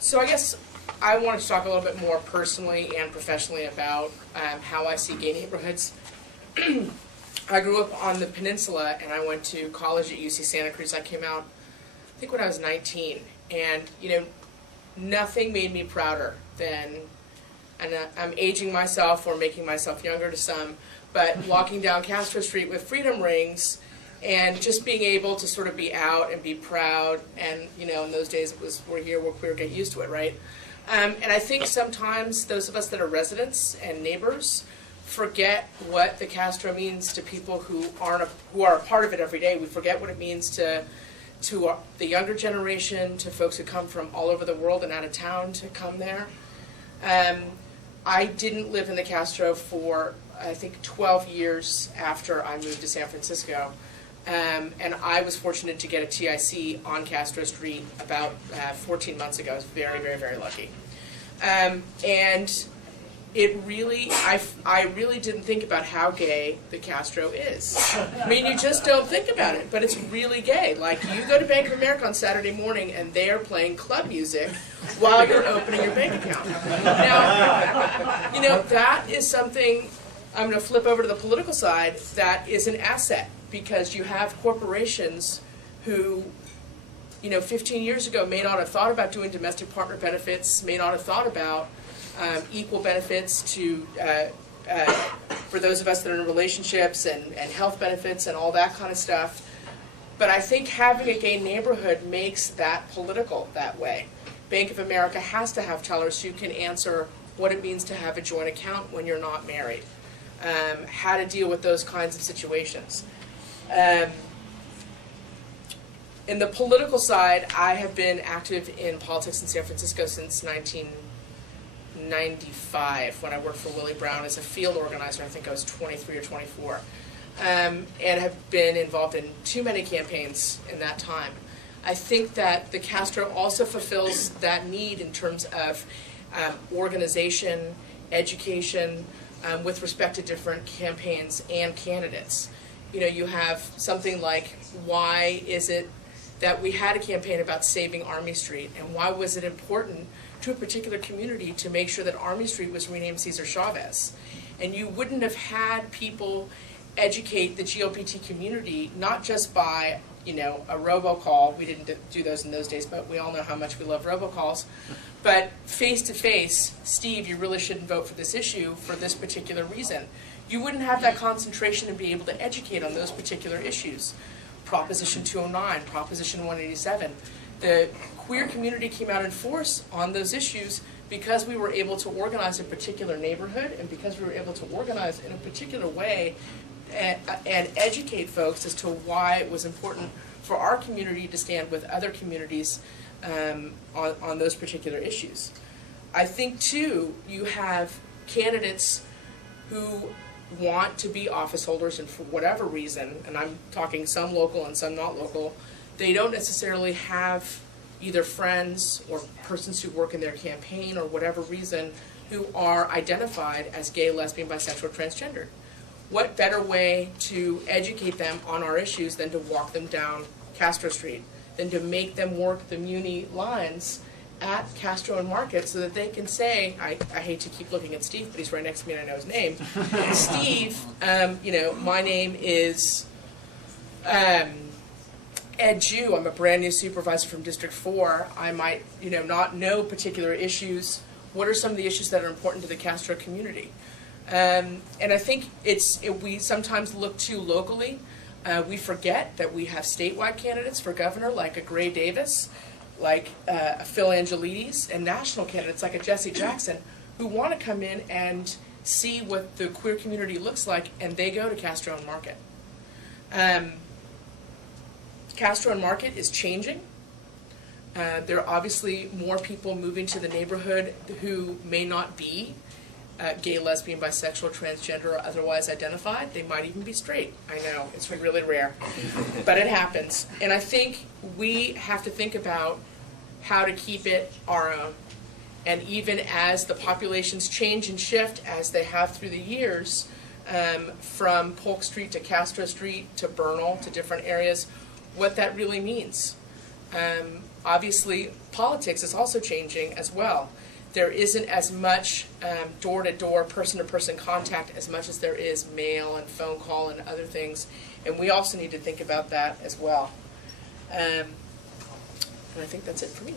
So I guess I wanted to talk a little bit more personally and professionally about how I see gay neighborhoods. I grew up on the peninsula, and I went to college at UC Santa Cruz. I came out, I think, when I was 19, and nothing made me prouder than, and I'm aging myself or making myself younger to some, but walking down Castro Street with freedom rings and just being able to sort of be out and be proud. And in those days it was, we're here, we're queer, get used to it, right? And I think sometimes those of us that are residents and neighbors forget what the Castro means to people who are a part of it every day. We forget what it means to the younger generation, to folks who come from all over the world and out of town to come there. I didn't live in the Castro for, I think, 12 years after I moved to San Francisco. And I was fortunate to get a TIC on Castro Street about 14 months ago. I was very, very, very lucky. And it really, I really didn't think about how gay the Castro is. I mean, you just don't think about it, but it's really gay. Like, you go to Bank of America on Saturday morning and they are playing club music while you're opening your bank account. Now, that is something, I'm going to flip over to the political side, that is an asset, because you have corporations who 15 years ago may not have thought about doing domestic partner benefits, may not have thought about equal benefits to for those of us that are in relationships, and health benefits and all that kind of stuff. But I think having a gay neighborhood makes that political that way. Bank of America has to have tellers who can answer what it means to have a joint account when you're not married, how to deal with those kinds of situations. In the political side, I have been active in politics in San Francisco since 1995, when I worked for Willie Brown as a field organizer. I think I was 23 or 24, and have been involved in too many campaigns in that time. I think that the Castro also fulfills that need in terms of organization, education, with respect to different campaigns and candidates. You have something like, why is it that we had a campaign about saving Army Street, and why was it important to a particular community to make sure that Army Street was renamed Cesar Chavez? And you wouldn't have had people educate the GLBT community, not just by a robocall. We didn't do those in those days, but we all know how much we love robocalls. But face to face, Steve, you really shouldn't vote for this issue for this particular reason. You wouldn't have that concentration and be able to educate on those particular issues. Proposition 209, Proposition 187. The queer community came out in force on those issues because we were able to organize a particular neighborhood, and because we were able to organize in a particular way and educate folks as to why it was important for our community to stand with other communities on those particular issues. I think, too, you have candidates who want to be office holders, and for whatever reason, and I'm talking some local and some not local, they don't necessarily have either friends or persons who work in their campaign or whatever reason who are identified as gay, lesbian, bisexual, transgender. What better way to educate them on our issues than to walk them down Castro Street, than to make them work the Muni lines at Castro and Market so that they can say, I hate to keep looking at Steve, but he's right next to me and I know his name. Steve, my name is Ed Jew. I'm a brand new supervisor from District 4. I might, not know particular issues. What are some of the issues that are important to the Castro community? And I think we sometimes look too locally. We forget that we have statewide candidates for governor, like a Gray Davis, like a Phil Angelides, and national candidates like a Jesse Jackson, who want to come in and see what the queer community looks like, and they go to Castro and Market. Castro and Market is changing. There are obviously more people moving to the neighborhood who may not be gay, lesbian, bisexual, transgender, or otherwise identified. They might even be straight. I know, it's really rare, but it happens. And I think we have to think about how to keep it our own. And even as the populations change and shift, as they have through the years, from Polk Street to Castro Street to Bernal to different areas, what that really means. Obviously, politics is also changing as well. There isn't as much door-to-door, person-to-person contact as much as there is mail and phone call and other things, and we also need to think about that as well. And I think that's it for me.